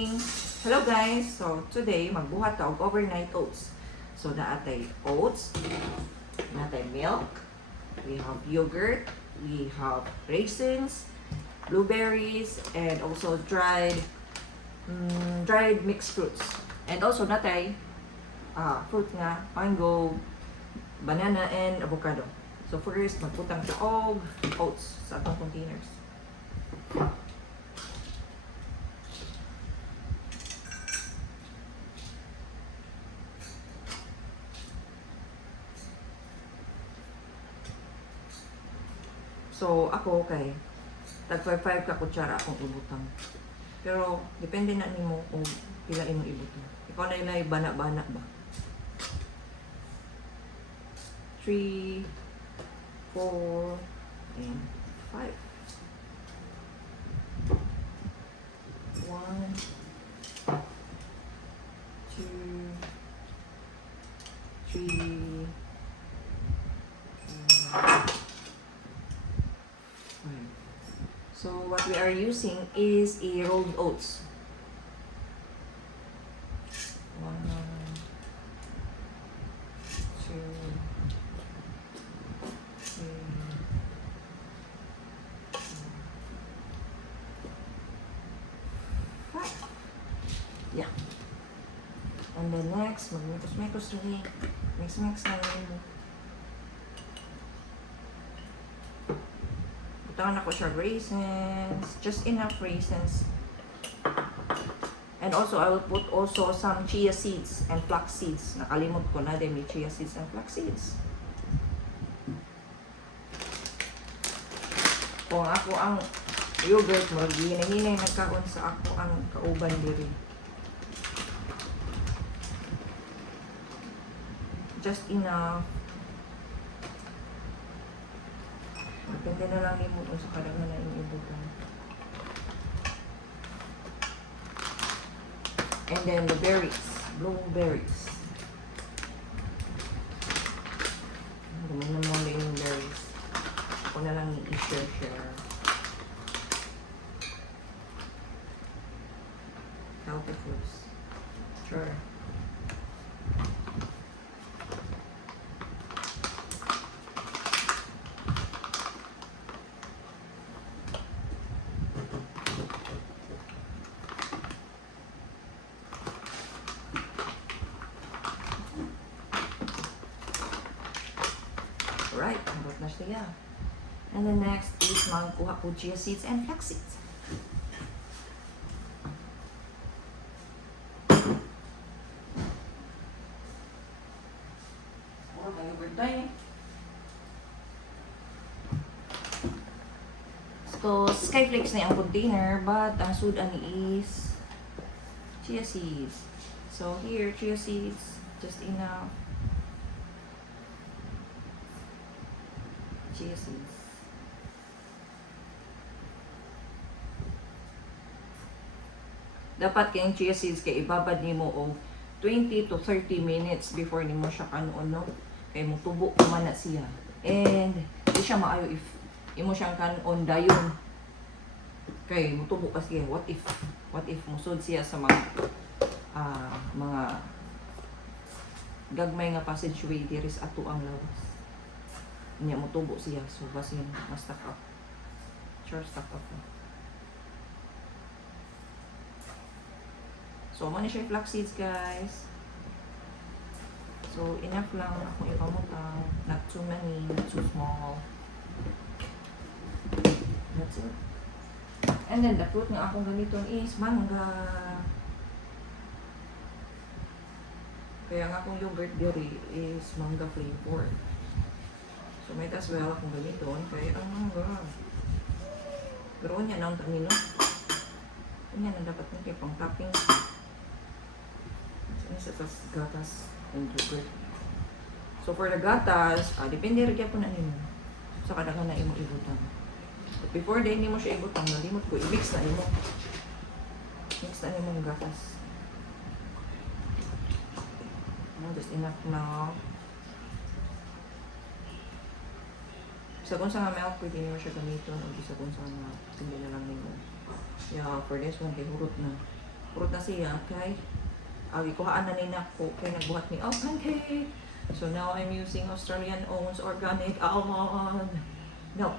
Hello guys! So today magbuhat ta og overnight oats. So naatay oats, naatay milk, we have yogurt, we have raisins, blueberries, and also dried mixed fruits. And also natay fruit nga mango, banana, and avocado. So first magputang sa og oats sa atong containers. So, ako kay tag 5 ka kutsara akong ibutang. Pero, depende na nimo kung pila imong ibutang. Ikaw na ilay bana-bana ba? 3, 4, and 5. 1, 2, 3, So what we are using is a rolled oats. 1, 2, 3, 4, 5. Yeah. And then next, magmikos-mikos rin. Mix-mix na rin. Butangan ako siya raisins. Just enough raisins. And also, I will put also some chia seeds and flax seeds. Nakalimot ko na din may chia seeds and flax seeds. Kung ako ang yogurt mo, hinahinay nagkaon sa ako ang kauban diri. Just enough. Depende na lang mo kung sa kadang na yung ibutan. And then the berries, blueberries. Gumawa na mo yung berries. Ako na lang i-share. Healthy foods. Sure. Right, ambot na siya. And then next is magkuha ko chia seeds and flax seeds. So, Skyflakes na yung container, but ang sudan is chia seeds. So, here, chia seeds, just enough. Chia seeds. Dapat kayong chia seeds kay ibabad nimo og 20 to 30 minutes before nimo siya kanon, no? Kay mo tubo man na siya. And di siya maayo if imo siyang kanon dayon. Kay mo tubo pa siya. What if musod siya sa mga gagmay nga passageway diri sa ato ang lawas. Niya mo tubo siya. So, basin mas stuck up. Sure, stuck up. So, muna siya flax seeds, guys. So, enough lang akong ipamutang. Not too many, not too small. That's it. And then, the fruit nga akong gamiton is mangga. Kaya nga akong yogurt diri is mangga flavor. So, might as well akong gamiton kaya ang mangga. Pero unya na ang tanino. Unya na dapat nyo kayo pang topping. Ano sa gatas and yogurt. So, for the gatas, depende rin po na nimo. Sa kadang na imo ibutang. But before din mo siya ibutang, nalimot ko, i-mix na nimo. Mix na nimo yung gatas. Just enough now. Sa kung sa milk, pwede nyo siya gamiton o isa kung sa hindi na lang nimo. Yeah, for this one, kay hurot na. Purot na siya, kay kuhaan na nina ko kay nagbuhat ni oh pancake. So now I'm using Australian Owns Organic Almond Milk.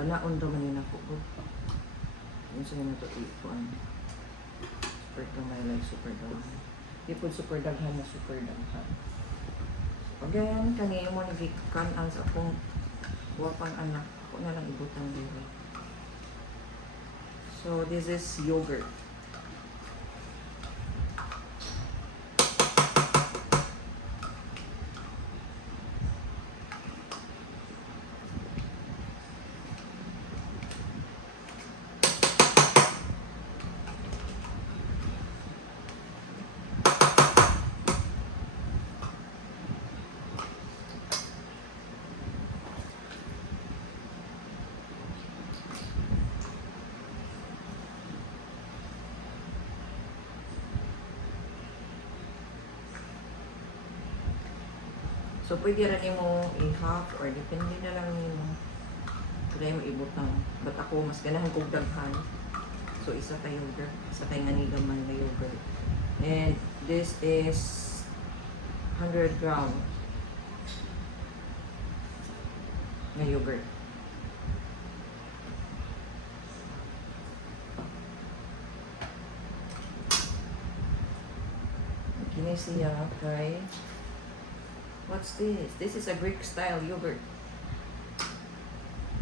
Banaon daw man yun ako. Yun sa yun ito ikuan. Super kamay like super daghan. Di po super daghan na super daghan. Again, kaniya mo nagikanan sa akong wapang anak. Ako na lang ibutang dito. So, this is yogurt. So, pwede rin mo i-half or depende na lang mo. Pwede mo ibutang. But ako, mas ganahan kong daghan. So, isa tayo yogurt. Isa tayo nga nilaman na yogurt. And this is 100 gram na yogurt. Kini siya kay what's this? This is a Greek style yogurt.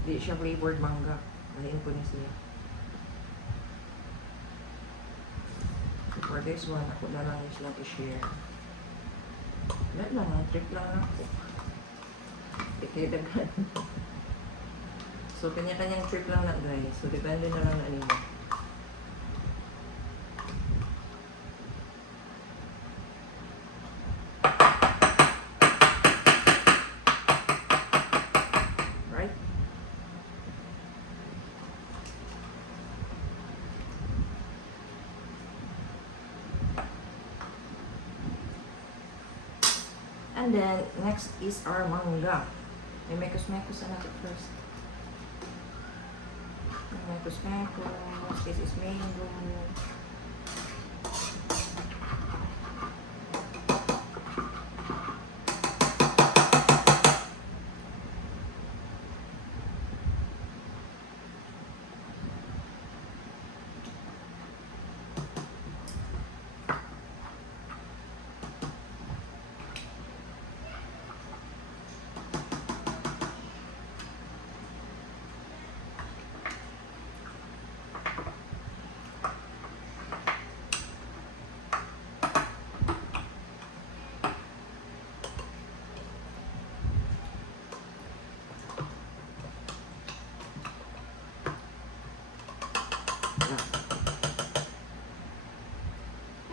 Di siya flavored manga. Lain ko ni siya. For this one, ako na lang silang i-share. Wala lang, trip lang ako. Ikidaghan. So, kanya-kanyang trip lang na guys. So, depende na lang na nila. And then, next is our manga. May mekos-mekos na natin first. May mekos-mekos. This is mango.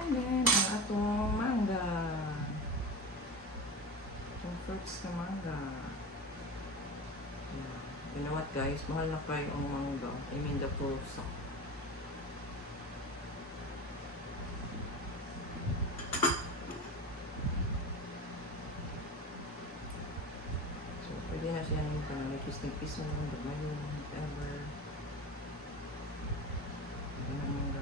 And then, ang atong manga. Itong fruits na manga. Yeah. You know what guys? Mahal na kayo ang manga. I mean the fruits. So, pwede na siya yung nagkis-nagkis mo. Dagmayon, whatever. Pwede na manga.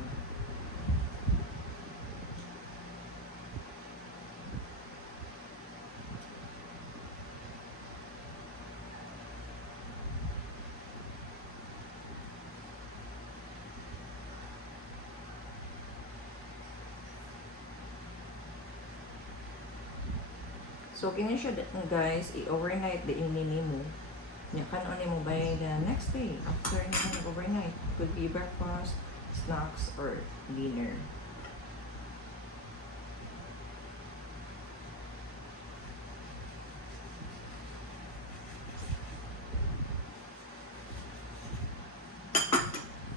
So, kini siya guys, i-overnight the inini mo. Nya kanon ni mo by the next day after ni overnight. Could be breakfast, snacks, or dinner.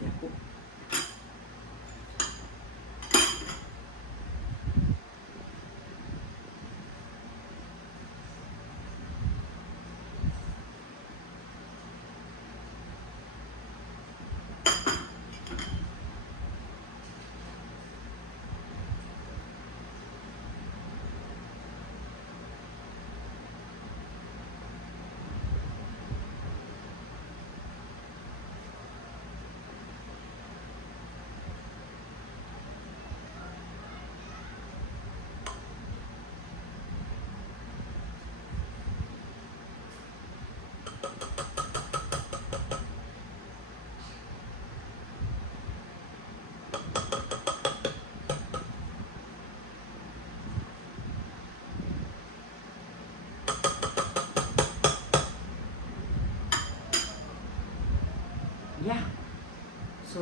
Yaku.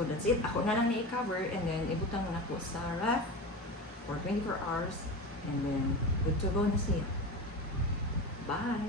So that's it. Ako na lang ni-cover and then ibutang na ko sa ref for 24 hours and then good to go na siya. Bye!